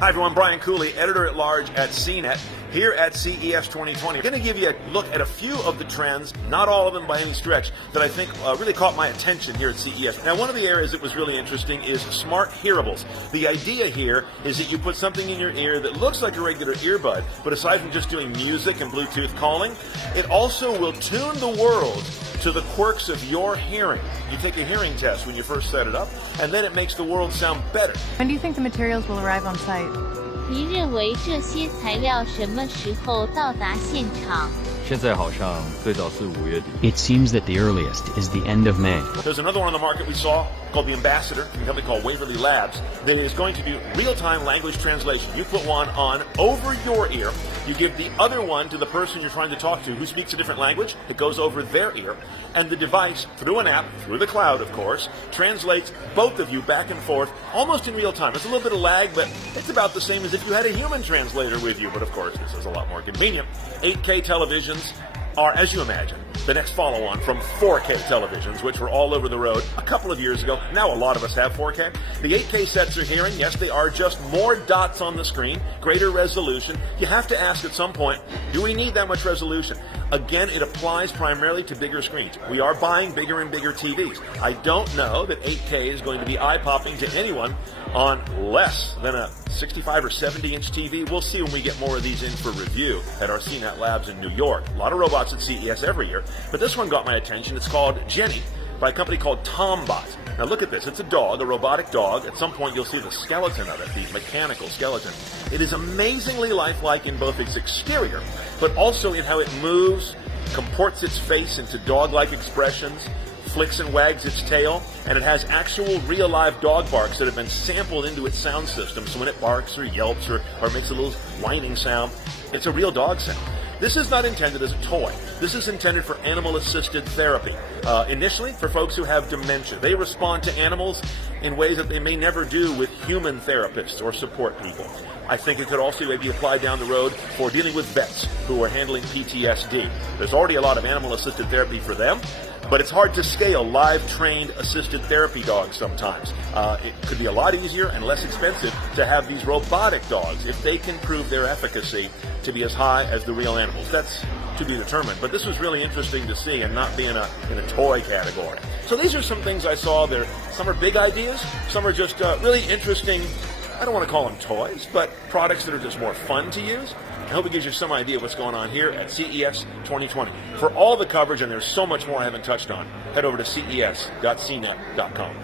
Hi everyone, Brian Cooley, Editor-at-Large at CNET, here at CES 2020. I'm going to give you a look at a few of the trends, not all of them by any stretch, that I think really caught my attention here at CES. Now, one of the areas that was really interesting is smart hearables. The idea here is that you put something in your ear that looks like a regular earbud, but aside from just doing music and Bluetooth calling, it also will tune the world to the quirks of your hearing. You take a hearing test when you first set it up, and then it makes the world sound better. When do you think the materials will arrive on site? 您认为这些材料什么时候到达现场？ 现在好像最早是5月底。 It seems that the earliest is the end of May. There's another one on the market we saw called the Ambassador from a company called Waverly Labs that is going to do real-time language translation. You put one on over your ear, you give the other one to the person you're trying to talk to who speaks a different language, it goes over their ear, and the device, through an app, through the cloud of course, translates both of you back and forth almost in real time. It's a little bit of lag, but it's about the same as if you had a human translator with you, but of course this is a lot more convenient. 8K televisions are, as you imagine, the next follow-on from 4K televisions, which were all over the road a couple of years ago. Now a lot of us have 4K. The 8K sets are here, and yes, they are just more dots on the screen, greater resolution. You have to ask at some point, do we need that much resolution? Again, it applies primarily to bigger screens. We are buying bigger and bigger TVs. I don't know that 8K is going to be eye-popping to anyone on less than a 65 or 70-inch TV. We'll see when we get more of these in for review at our CNET labs in New York. A lot of robots at CES every year, but this one got my attention. It's called Jenny by a company called Tombot. Now look at this. It's a dog, a robotic dog. At some point you'll see the skeleton of it, the mechanical skeleton. It is amazingly lifelike in both its exterior, but also in how it moves, comports its face into dog-like expressions, flicks and wags its tail, and it has actual real live dog barks that have been sampled into its sound system, so when it barks or yelps or makes a little whining sound, it's a real dog sound. This is not intended as a toy. This is intended for animal-assisted therapy. Initially, for folks who have dementia. They respond to animals in ways that they may never do with human therapists or support people. I think it could also maybe apply down the road for dealing with vets who are handling PTSD. There's already a lot of animal-assisted therapy for them, but it's hard to scale live trained assisted therapy dogs sometimes. It could be a lot easier and less expensive to have these robotic dogs if they can prove their efficacy to be as high as the real animals. That's to be determined, but this was really interesting to see and not be in a toy category. So these are some things I saw there. Some are big ideas, some are just really interesting, I don't want to call them toys, but products that are just more fun to use. I hope it gives you some idea of what's going on here at CES 2020. For all the coverage, and there's so much more I haven't touched on, head over to ces.cnet.com.